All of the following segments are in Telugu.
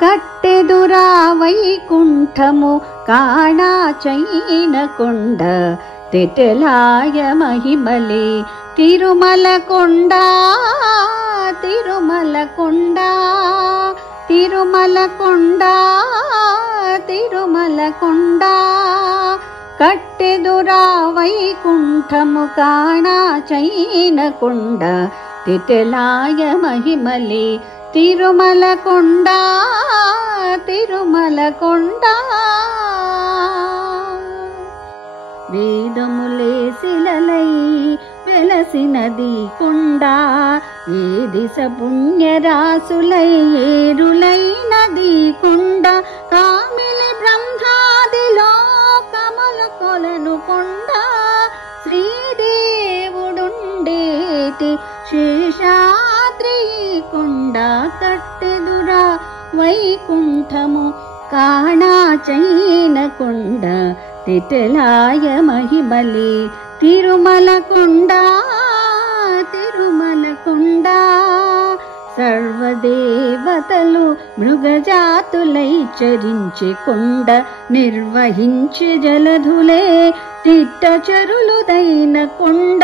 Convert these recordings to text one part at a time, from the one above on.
కట్టెదురా వైకుంఠము కాణా చైనకొండ తెటలాయ మహిమలే తిరుమలకొండ తిరుమలకొండ తిరుమలకొండ తిరుమలకొండ కట్టెదురా వైకుంఠము కాణా చైనకొండ తెటలాయ మహిమలే తిరుమలకొండ తిరుమలకొండ వేదములే శిలలై వెలసినది కొండ ఏ దిశ పుణ్యరాసులై ఏరులైనది కొండ కామిలి బ్రహ్మాది లోకముల కొలను కొండ శ్రీదేవుడుండేటి శేషాద్రి కొండ కట్టెదురా వైకుంఠము కాణా చైనకొండ తెటలాయ మహిమలే తిరుమలకొండ తిరుమలకొండ సర్వదేవతలు మృగజాతులై చరించి కొండ నిర్వహించి జలధులే తిట్టచరులుదైన కొండ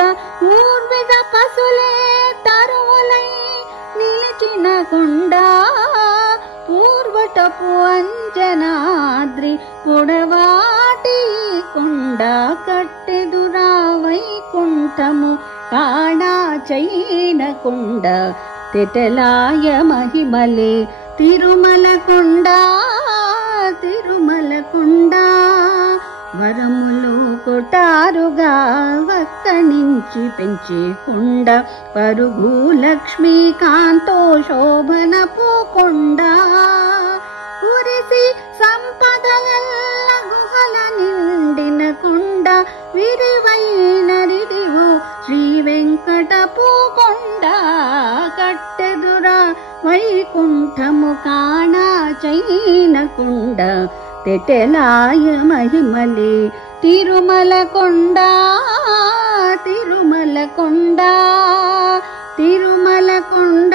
ఊర్విద పశులే తరువులై నిలిచిన కొండ పూర్వటపు అంజనాద్రి పొడవాటి కొండ కట్టెదురా వైకుంఠము కాణా చైనకొండ తెటలాయ మహిమలే తిరుమలకొండ తిరుమలకొండ వరములు కొటారుగా వక్కనించి పెంచే కొండ పరుగు లక్ష్మీకాంతో శోభనపు కొండ కురిసి సంపదలెల్ల గుహల నిండిన కొండ విరివైనరిదివో శ్రీ వెంకటపు కొండ కట్టెదురా వైకుంఠము కాణా చైనకొండ తెటలాయ మహిమలే తిరుమలకొండ తిరుమలకొండ తిరుమలకొండ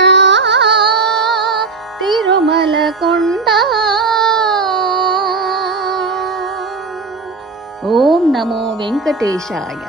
తిరుమలకొండ. ఓం నమో వెంకటేశాయ.